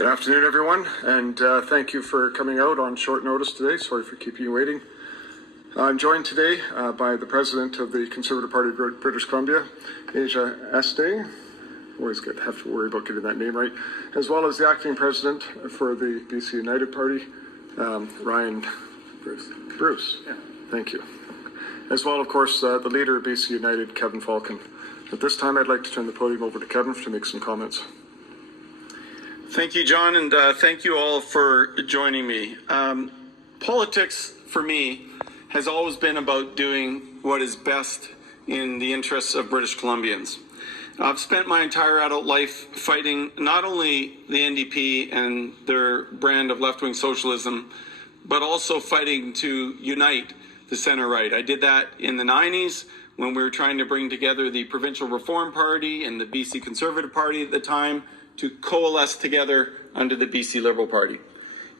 Good afternoon, everyone, and thank you for coming out on short notice today. Sorry for keeping you waiting. I'm joined today by the President of the Conservative Party of British Columbia, Asia Este. Always have to worry about getting that name right. As well as the Acting President for the BC United Party, Ryan Bruce. Yeah. Thank you. As well, of course, the leader of BC United, Kevin Falcon. At this time, I'd like to turn the podium over to Kevin to make some comments. Thank you, John, and thank you all for joining me. Politics, for me, has always been about doing what is best in the interests of British Columbians. I've spent my entire adult life fighting not only the NDP and their brand of left-wing socialism, but also fighting to unite the center-right. I did that in the 90s when we were trying to bring together the Provincial Reform Party and the BC Conservative Party at the time to coalesce together under the BC Liberal Party.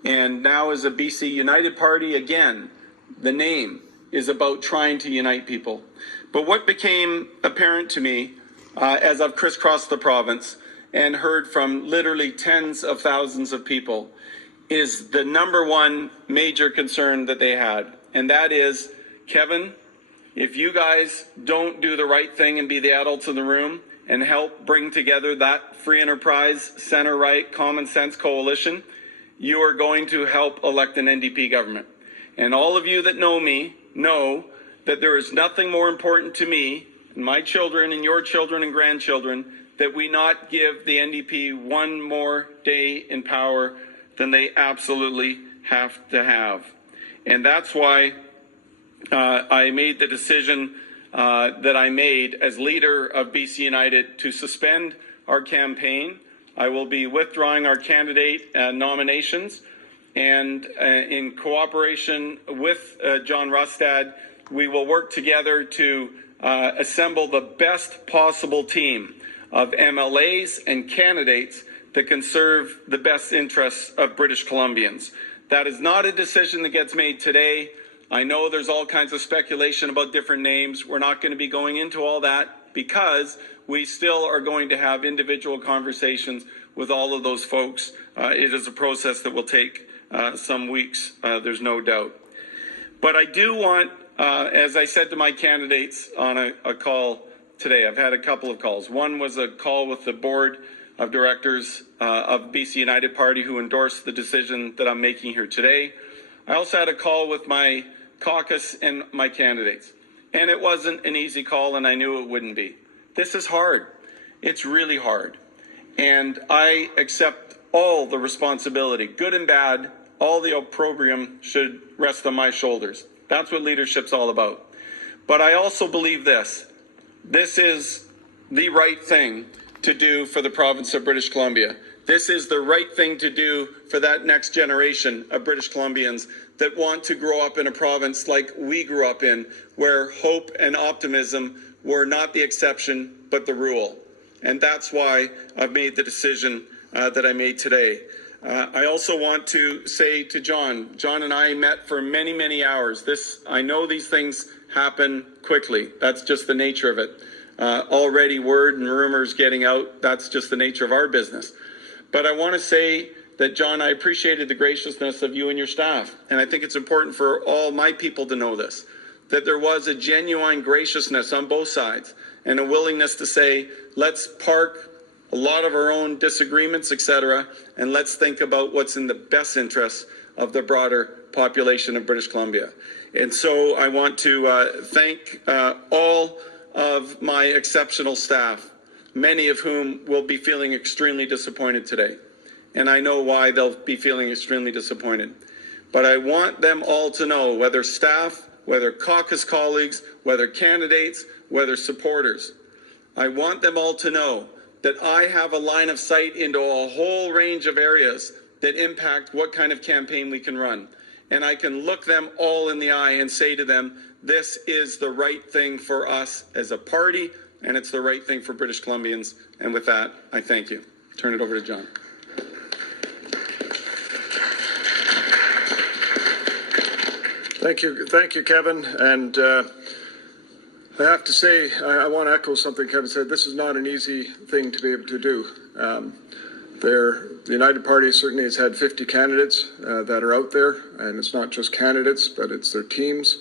And now as a BC United Party, again, the name is about trying to unite people. But what became apparent to me as I've crisscrossed the province and heard from literally tens of thousands of people is the number one major concern that they had. And that is, Kevin, if you guys don't do the right thing and be the adults in the room and help bring together that free enterprise, center-right, common sense coalition, you are going to help elect an NDP government. And all of you that know me know that there is nothing more important to me, and my children and your children and grandchildren, that we not give the NDP one more day in power than they absolutely have to have. And that's why I made the decision that I made as leader of BC United to suspend our campaign. I will be withdrawing our candidate nominations, and in cooperation with John Rustad, we will work together to assemble the best possible team of MLAs and candidates that can serve the best interests of British Columbians. That is not a decision that gets made today. I know there's all kinds of speculation about different names. We're not going to be going into all that because we still are going to have individual conversations with all of those folks. It is a process that will take some weeks, there's no doubt. But I do want, as I said to my candidates on a call today, I've had a couple of calls. One was a call with the board of directors of BC United Party who endorsed the decision that I'm making here today. I also had a call with my caucus and my candidates. And it wasn't an easy call, and I knew it wouldn't be. This is hard. It's really hard. And I accept all the responsibility, good and bad. All the opprobrium should rest on my shoulders. That's what leadership's all about. But I also believe this. This is the right thing to do for the province of British Columbia. This is the right thing to do for that next generation of British Columbians that want to grow up in a province like we grew up in, where hope and optimism were not the exception, but the rule. And that's why I've made the decision that I made today. I also want to say to John and I met for many, many hours. I know these things happen quickly. That's just the nature of it. Already word and rumors getting out, that's just the nature of our business. But I want to say that, John, I appreciated the graciousness of you and your staff. And I think it's important for all my people to know this, that there was a genuine graciousness on both sides and a willingness to say, let's park a lot of our own disagreements, etc., and let's think about what's in the best interests of the broader population of British Columbia. And so I want to thank all of my exceptional staff, many of whom will be feeling extremely disappointed today. And I know why they'll be feeling extremely disappointed. But I want them all to know, whether staff, whether caucus colleagues, whether candidates, whether supporters, I want them all to know that I have a line of sight into a whole range of areas that impact what kind of campaign we can run. And I can look them all in the eye and say to them, this is the right thing for us as a party, and it's the right thing for British Columbians. And with that, I thank you. Turn it over to John. Thank you, Kevin. And I have to say, I want to echo something Kevin said. This is not an easy thing to be able to do. The United Party certainly has had 50 candidates that are out there, and it's not just candidates, but it's their teams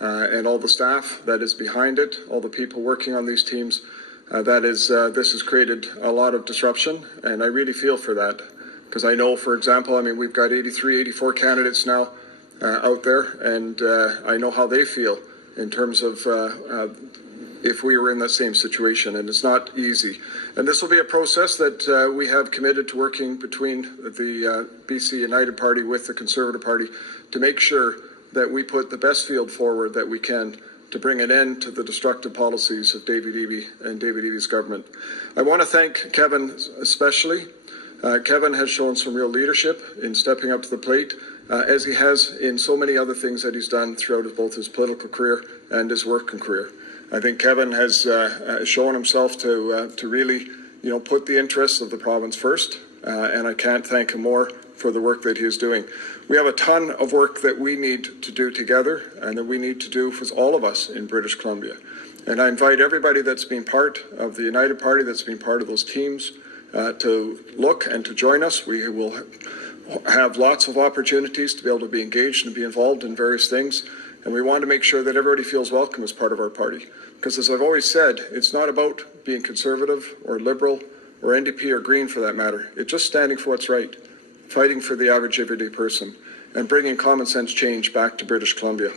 and all the staff that is behind it, all the people working on these teams. This has created a lot of disruption, and I really feel for that. Because I know, for example, we've got 83, 84 candidates now out there, and I know how they feel in terms of if we were in that same situation, and it's not easy. And this will be a process that we have committed to working between the BC United Party with the Conservative Party to make sure that we put the best field forward that we can to bring an end to the destructive policies of David Eby and David Eby's government. I want to thank Kevin especially. Kevin has shown some real leadership in stepping up to the plate, as he has in so many other things that he's done throughout both his political career and his working career. I think Kevin has shown himself to really, put the interests of the province first, and I can't thank him more for the work that he is doing. We have a ton of work that we need to do together, and that we need to do with all of us in British Columbia. And I invite everybody that's been part of the United Party, that's been part of those teams, to look and to join us. We will have lots of opportunities to be able to be engaged and be involved in various things. And we want to make sure that everybody feels welcome as part of our party. Because as I've always said, it's not about being conservative or liberal or NDP or Green for that matter. It's just standing for what's right, fighting for the average everyday person, and bringing common sense change back to British Columbia.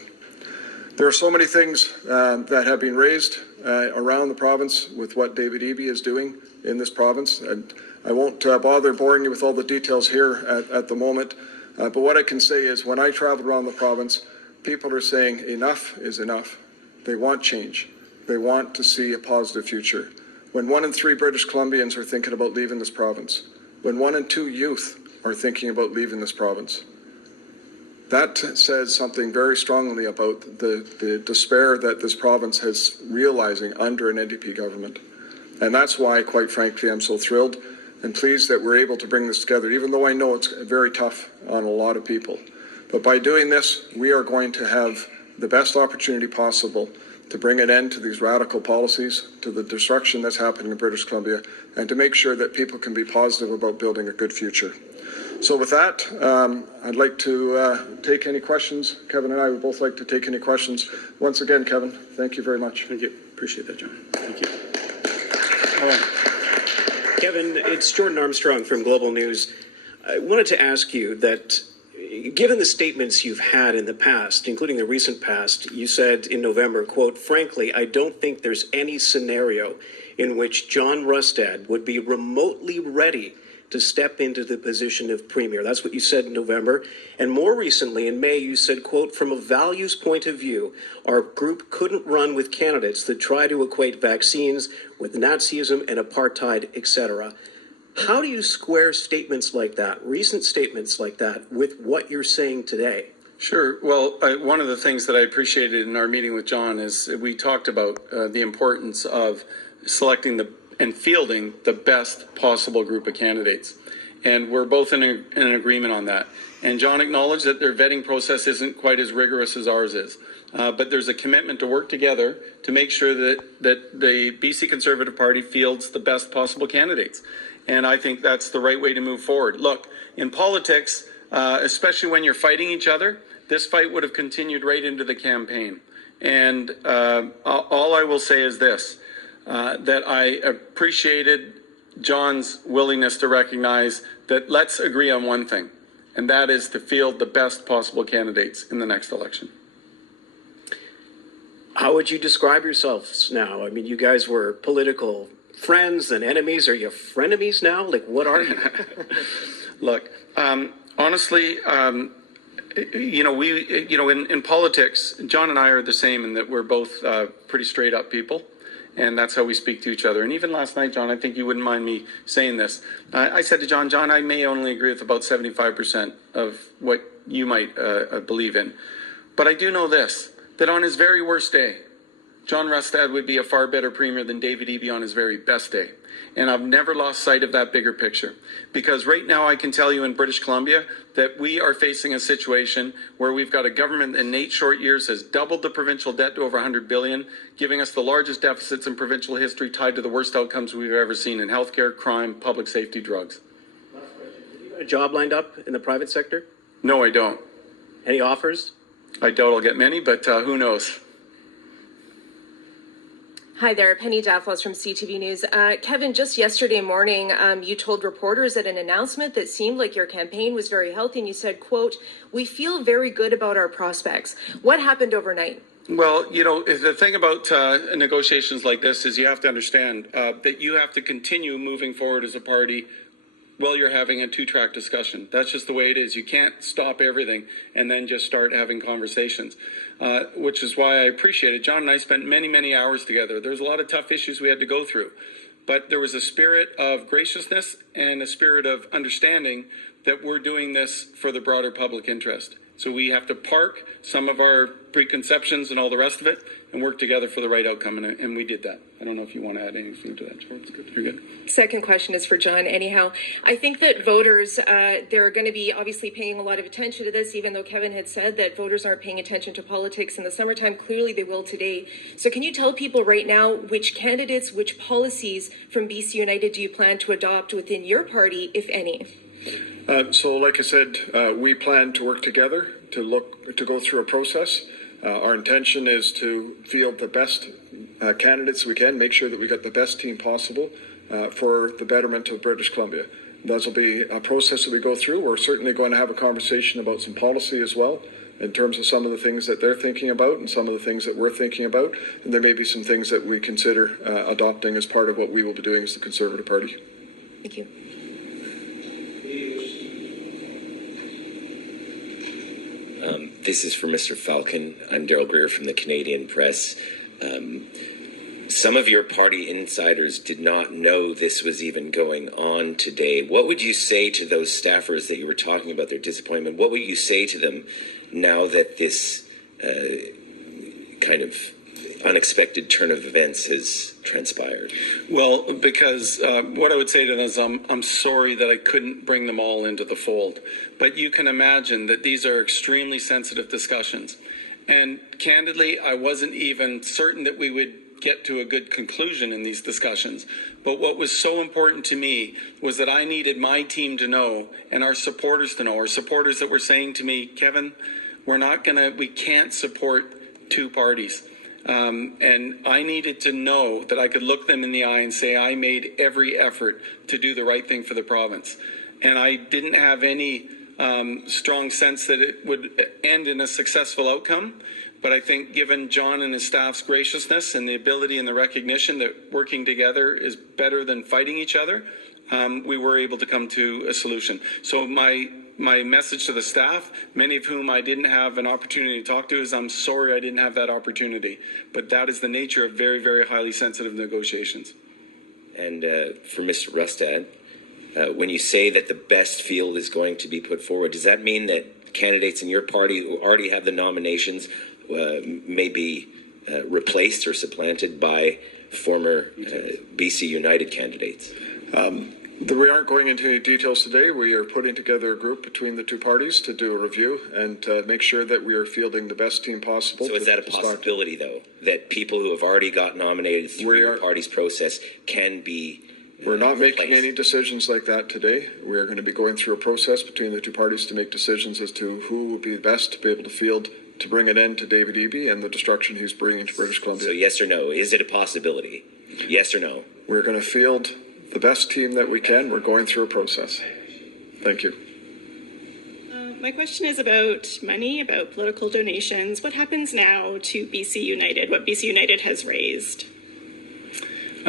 There are so many things that have been raised around the province with what David Eby is doing in this province, and I won't bother boring you with all the details here at the moment, but what I can say is when I travel around the province, people are saying enough is enough. They want change. They want to see a positive future. When 1 in 3 British Columbians are thinking about leaving this province, when 1 in 2 youth are thinking about leaving this province, that says something very strongly about the despair that this province has realizing under an NDP government. And that's why, quite frankly, I'm so thrilled and pleased that we're able to bring this together, even though I know it's very tough on a lot of people. But by doing this, we are going to have the best opportunity possible to bring an end to these radical policies, to the destruction that's happening in British Columbia, and to make sure that people can be positive about building a good future. So with that, I'd like to take any questions. Kevin and I would both like to take any questions. Once again, Kevin, thank you very much. Thank you. Appreciate that, John. Thank you. Kevin, it's Jordan Armstrong from Global News. I wanted to ask you that, given the statements you've had in the past, including the recent past, you said in November, quote, "Frankly, I don't think there's any scenario in which John Rustad would be remotely ready to step into the position of premier." That's what you said in November. And more recently, in May, you said, quote, "From a values point of view, our group couldn't run with candidates that try to equate vaccines with Nazism and apartheid, etc." How do you square statements like that, recent statements like that, with what you're saying today? Sure. Well, one of the things that I appreciated in our meeting with John is we talked about the importance of selecting and fielding the best possible group of candidates. And we're both in an agreement on that. And John acknowledged that their vetting process isn't quite as rigorous as ours is. But there's a commitment to work together to make sure that the BC Conservative Party fields the best possible candidates. And I think that's the right way to move forward. Look, in politics, especially when you're fighting each other, this fight would have continued right into the campaign. And all I will say is this, that I appreciated John's willingness to recognize that let's agree on one thing, and that is to field the best possible candidates in the next election. How would you describe yourselves now? I mean, you guys were political friends and enemies. Are you frenemies now? Like, what are you? Look, honestly, in politics, John and I are the same in that we're both pretty straight up people. And that's how we speak to each other. And even last night, John, I think you wouldn't mind me saying this. I said to John, I may only agree with about 75% of what you might believe in. But I do know this, that on his very worst day, John Rustad would be a far better premier than David Eby on his very best day. And I've never lost sight of that bigger picture. Because right now I can tell you in British Columbia that we are facing a situation where we've got a government that in 8 short years has doubled the provincial debt to over $100 billion, giving us the largest deficits in provincial history tied to the worst outcomes we've ever seen in healthcare, crime, public safety, drugs. a job lined up in the private sector? No, I don't. Any offers? I doubt I'll get many, but who knows? Hi there, Penny Dafflos from CTV News. Kevin, just yesterday morning, you told reporters at an announcement that seemed like your campaign was very healthy, and you said, quote, "We feel very good about our prospects." What happened overnight? Well, you know, the thing about negotiations like this is you have to understand that you have to continue moving forward as a party while you're having a two-track discussion. That's just the way it is. You can't stop everything and then just start having conversations, which is why I appreciate it. John and I spent many, many hours together. There was a lot of tough issues we had to go through, but there was a spirit of graciousness and a spirit of understanding that we're doing this for the broader public interest. So we have to park some of our preconceptions and all the rest of it and work together for the right outcome, and we did that. I don't know if you want to add anything to that, George. You're good. Second question is for John. Anyhow, I think that voters, they're going to be obviously paying a lot of attention to this, even though Kevin had said that voters aren't paying attention to politics in the summertime. Clearly they will today. So can you tell people right now which candidates, which policies from BC United do you plan to adopt within your party, if any? So, like I said, we plan to work together to go through a process. Our intention is to field the best candidates we can, make sure that we got the best team possible for the betterment of British Columbia. That will be a process that we go through. We're certainly going to have a conversation about some policy as well, in terms of some of the things that they're thinking about and some of the things that we're thinking about. And there may be some things that we consider adopting as part of what we will be doing as the Conservative Party. Thank you. This is for Mr. Falcon. I'm Daryl Greer from the Canadian Press. Some of your party insiders did not know this was even going on today. What would you say to those staffers that you were talking about, their disappointment? What would you say to them now that this kind of unexpected turn of events has transpired? Well, because what I would say to them is I'm sorry that I couldn't bring them all into the fold. But you can imagine that these are extremely sensitive discussions. And candidly, I wasn't even certain that we would get to a good conclusion in these discussions. But what was so important to me was that I needed my team to know and our supporters to know, our supporters that were saying to me, Kevin, we can't support two parties. And I needed to know that I could look them in the eye and say I made every effort to do the right thing for the province. And I didn't have any strong sense that it would end in a successful outcome. But I think given John and his staff's graciousness and the ability and the recognition that working together is better than fighting each other, we were able to come to a solution. So my message to the staff, many of whom I didn't have an opportunity to talk to, is I'm sorry I didn't have that opportunity. But that is the nature of very, very highly sensitive negotiations. And for Mr. Rustad, when you say that the best field is going to be put forward, does that mean that candidates in your party who already have the nominations may be replaced or supplanted by former BC United candidates? We aren't going into any details today. We are putting together a group between the two parties to do a review and make sure that we are fielding the best team possible. So is that a possibility, though, that people who have already got nominated through the party's process can be We're not making any decisions like that today. We are going to be going through a process between the two parties to make decisions as to who would be the best to be able to field to bring an end to David Eby and the destruction he's bringing to British Columbia. So yes or no? Is it a possibility? Yes or no? We're going to field the best team that we can. We're going through a process. Thank you. My question is about money, about political donations. What happens now to BC United, what BC United has raised?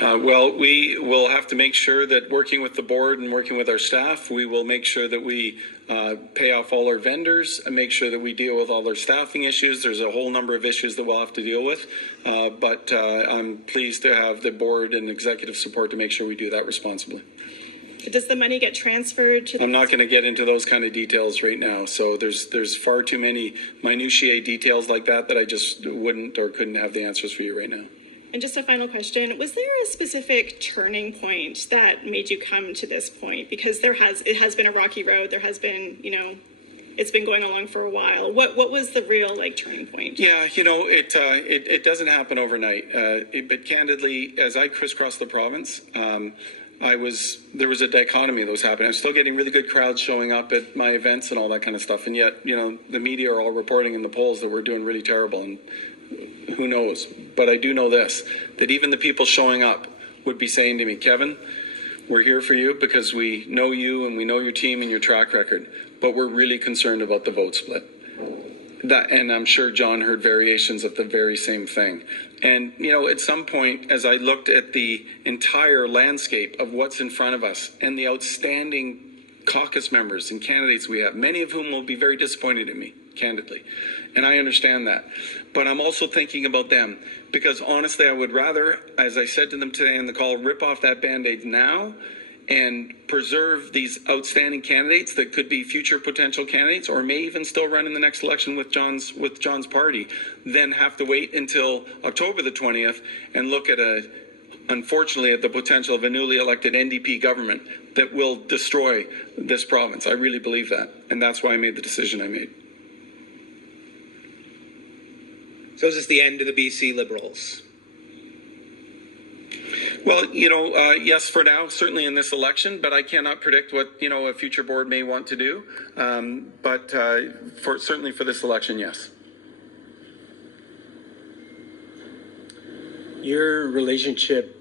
Well, we will have to make sure that working with the board and working with our staff, we will make sure that we pay off all our vendors and make sure that we deal with all our staffing issues. There's a whole number of issues that we'll have to deal with, but I'm pleased to have the board and executive support to make sure we do that responsibly. Does the money get transferred to? I'm not going to get into those kind of details right now. So there's far too many minutiae details like that I just wouldn't or couldn't have the answers for you right now. And just a final question, was there a specific turning point that made you come to this point? Because it has been a rocky road. There has been, it's been going along for a while. What was the real turning point? Yeah, it doesn't happen overnight. But candidly, as I crisscross the province, there was a dichotomy that was happening. I'm still getting really good crowds showing up at my events and all that kind of stuff. And yet, the media are all reporting in the polls that we're doing really terrible. And who knows? But I do know this, that even the people showing up would be saying to me, Kevin, we're here for you because we know you and we know your team and your track record, but we're really concerned about the vote split. And I'm sure John heard variations of the very same thing. And, at some point, as I looked at the entire landscape of what's in front of us and the outstanding caucus members and candidates we have, many of whom will be very disappointed in me, candidly. And I understand that. But I'm also thinking about them because, honestly, I would rather, as I said to them today in the call, rip off that Band-Aid now and preserve these outstanding candidates that could be future potential candidates or may even still run in the next election with John's party, then have to wait until October the 20th and look at unfortunately, at the potential of a newly elected NDP government that will destroy this province. I really believe that. And that's why I made the decision I made. So is this the end of the BC Liberals? Well, yes, for now, certainly in this election, but I cannot predict what, a future board may want to do. But certainly for this election, yes. Your relationship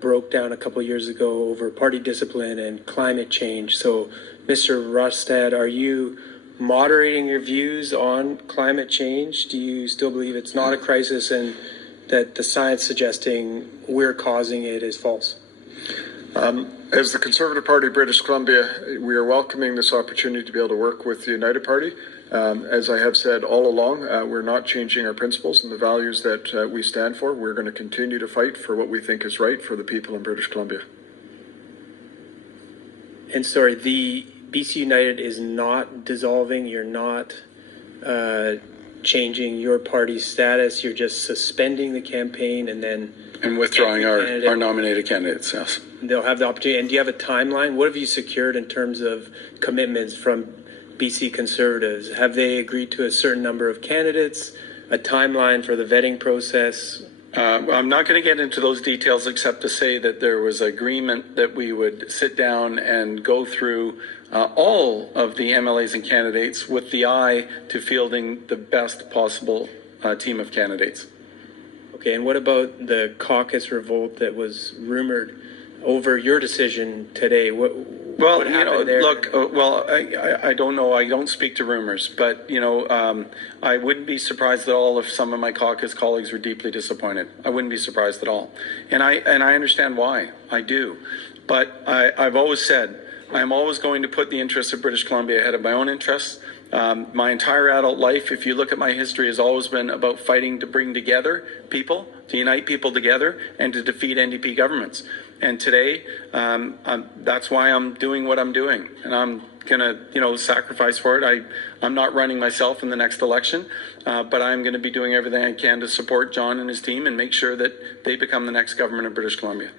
broke down a couple years ago over party discipline and climate change. So, Mr. Rustad, are you moderating your views on climate change? Do you still believe it's not a crisis and that the science suggesting we're causing it is false? As the Conservative Party of British Columbia, we are welcoming this opportunity to be able to work with the United Party. As I have said all along, we're not changing our principles and the values that we stand for. We're going to continue to fight for what we think is right for the people in British Columbia. And sorry, the BC United is not dissolving. You're not changing your party's status. You're just suspending the campaign and withdrawing our nominated candidates, yes. They'll have the opportunity. And do you have a timeline? What have you secured in terms of commitments from BC Conservatives? Have they agreed to a certain number of candidates, a timeline for the vetting process? I'm not going to get into those details except to say that there was agreement that we would sit down and go through all of the MLAs and candidates with the eye to fielding the best possible team of candidates. Okay, and what about the caucus revolt that was rumored over your decision today? What happened there? Look, I don't know. I don't speak to rumors, but, I wouldn't be surprised at all if some of my caucus colleagues were deeply disappointed. I wouldn't be surprised at all. And I understand why. I do. But I've always said I'm always going to put the interests of British Columbia ahead of my own interests. My entire adult life, if you look at my history, has always been about fighting to bring together people, to unite people together, and to defeat NDP governments. And today, that's why I'm doing what I'm doing, and I'm going to, sacrifice for it. I'm not running myself in the next election, but I'm going to be doing everything I can to support John and his team and make sure that they become the next government of British Columbia.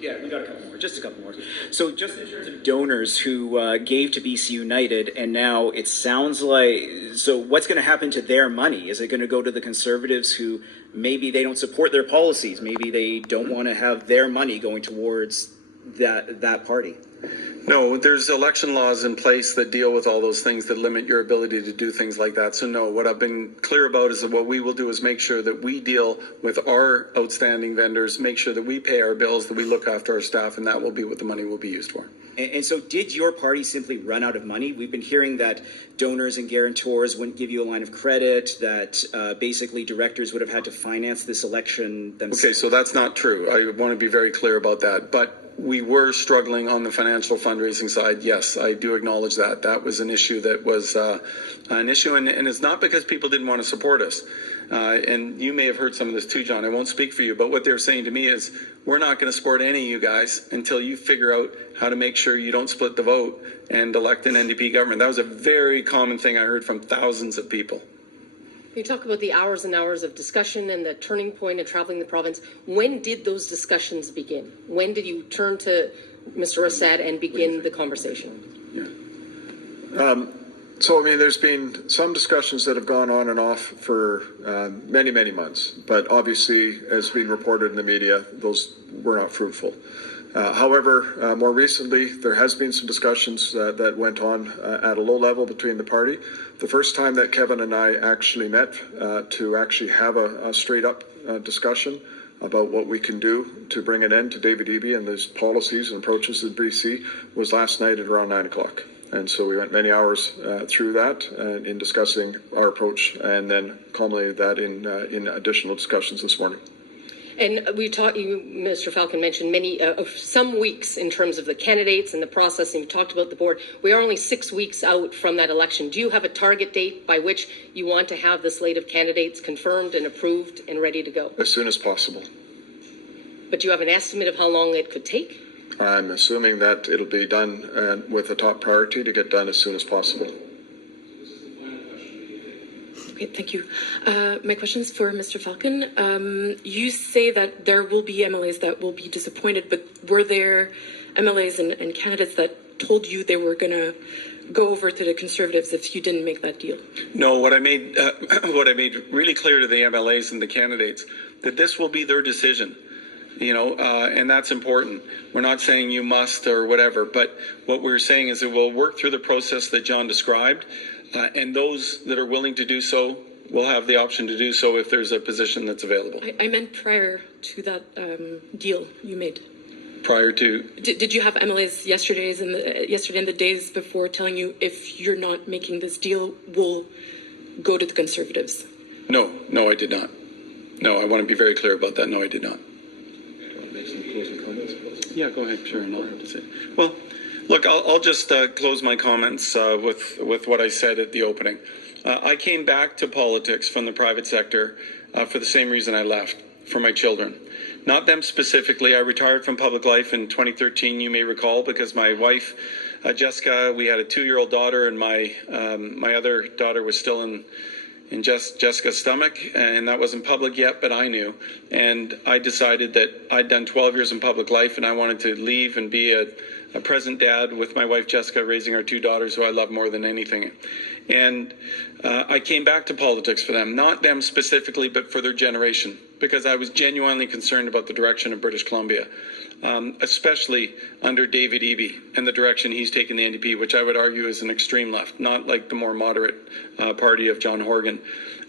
Yeah, we got a couple more, just a couple more. So just in terms of donors who gave to BC United, and now it sounds like, so what's going to happen to their money? Is it going to go to the Conservatives who maybe they don't support their policies? Maybe they don't want to have their money going towards that party? No, there's election laws in place that deal with all those things that limit your ability to do things like that. So no, what I've been clear about is that what we will do is make sure that we deal with our outstanding vendors, make sure that we pay our bills, that we look after our staff, and that will be what the money will be used for. And so did your party simply run out of money? We've been hearing that donors and guarantors wouldn't give you a line of credit, that basically directors would have had to finance this election themselves. Okay, so that's not true. I want to be very clear about that. But we were struggling on the financial fundraising side. Yes, I do acknowledge that. That was an issue that was an issue, and it's not because people didn't want to support us. And you may have heard some of this too, John. I won't speak for you, but what they're saying to me is, we're not going to support any of you guys until you figure out how to make sure you don't split the vote and elect an NDP government. That was a very common thing I heard from thousands of people. You talk about the hours and hours of discussion and the turning point of traveling the province. When did those discussions begin? When did you turn to Mr. Rustad and begin the conversation? Yeah. So, I mean, there's been some discussions that have gone on and off for many, many months. But obviously, as being reported in the media, those were not fruitful. However, more recently, there has been some discussions that went on at a low level between the party. The first time that Kevin and I actually met to actually have a straight-up discussion about what we can do to bring an end to David Eby and his policies and approaches in BC was last night at around 9 o'clock. And so we went many hours through that in discussing our approach, and then culminated that in additional discussions this morning. And we talked, Mr. Falcon mentioned some weeks in terms of the candidates and the process, and you talked about the board. We are only 6 weeks out from that election. Do you have a target date by which you want to have the slate of candidates confirmed and approved and ready to go? As soon as possible. But do you have an estimate of how long it could take? I'm assuming that it'll be done with a top priority to get done as soon as possible. Okay, thank you. My question is for Mr. Falcon. You say that there will be MLAs that will be disappointed, but were there MLAs and candidates that told you they were going to go over to the Conservatives if you didn't make that deal? No, what I made really clear to the MLAs and the candidates that this will be their decision. And that's important. We're not saying you must or whatever, but what we're saying is that we'll work through the process that John described, and those that are willing to do so will have the option to do so if there's a position that's available. I meant prior to that deal you made. Prior to? Did you have MLAs yesterday and the days before telling you if you're not making this deal, we'll go to the Conservatives? No, I did not. No, I want to be very clear about that. No, I did not. Yeah, go ahead. Sure, and I'll have to say. Well, look, I'll just close my comments with what I said at the opening. I came back to politics from the private sector for the same reason I left, for my children. Not them specifically. I retired from public life in 2013, you may recall, because my wife, Jessica, we had a 2-year-old daughter, and my other daughter was still in Jessica's stomach, and that wasn't public yet, but I knew. And I decided that I'd done 12 years in public life, and I wanted to leave and be a present dad with my wife Jessica, raising our 2 daughters who I love more than anything. And I came back to politics for them, not them specifically, but for their generation, because I was genuinely concerned about the direction of British Columbia, especially under David Eby and the direction he's taken the NDP, which I would argue is an extreme left, not like the more moderate party of John Horgan.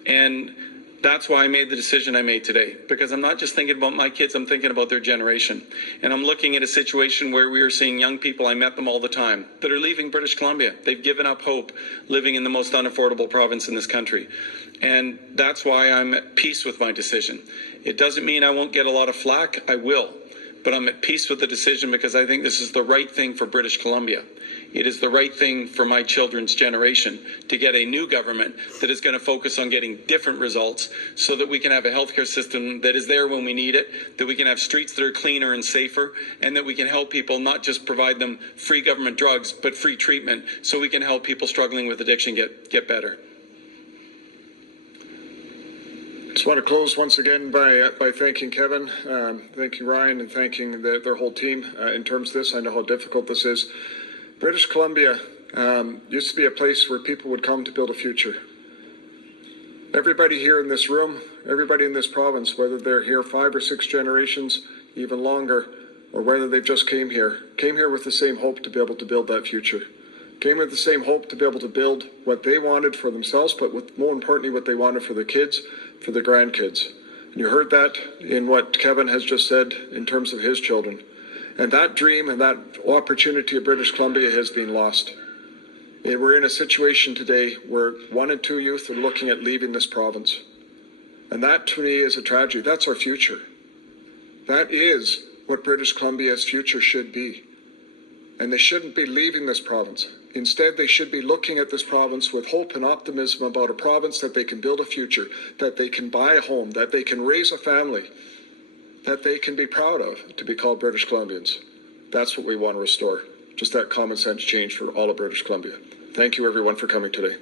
And that's why I made the decision I made today, because I'm not just thinking about my kids, I'm thinking about their generation. And I'm looking at a situation where we are seeing young people, I met them all the time, that are leaving British Columbia. They've given up hope living in the most unaffordable province in this country. And that's why I'm at peace with my decision. It doesn't mean I won't get a lot of flack, I will. But I'm at peace with the decision because I think this is the right thing for British Columbia. It is the right thing for my children's generation to get a new government that is going to focus on getting different results so that we can have a healthcare system that is there when we need it, that we can have streets that are cleaner and safer, and that we can help people not just provide them free government drugs, but free treatment so we can help people struggling with addiction get better. Just want to close once again by thanking Kevin, thanking Ryan, and thanking their whole team in terms of this. I know how difficult this is. British Columbia used to be a place where people would come to build a future. Everybody here in this room, everybody in this province, whether they're here 5 or 6 generations, even longer, or whether they've just came here with the same hope to be able to build that future. Came with the same hope to be able to build what they wanted for themselves, but more importantly, what they wanted for their kids, for their grandkids. And you heard that in what Kevin has just said in terms of his children. And that dream and that opportunity of British Columbia has been lost. And we're in a situation today where 1 in 2 youth are looking at leaving this province. And that to me is a tragedy. That's our future. That is what British Columbia's future should be. And they shouldn't be leaving this province. Instead, they should be looking at this province with hope and optimism about a province that they can build a future, that they can buy a home, that they can raise a family, that they can be proud of to be called British Columbians. That's what we want to restore. Just that common sense change for all of British Columbia. Thank you, everyone, for coming today.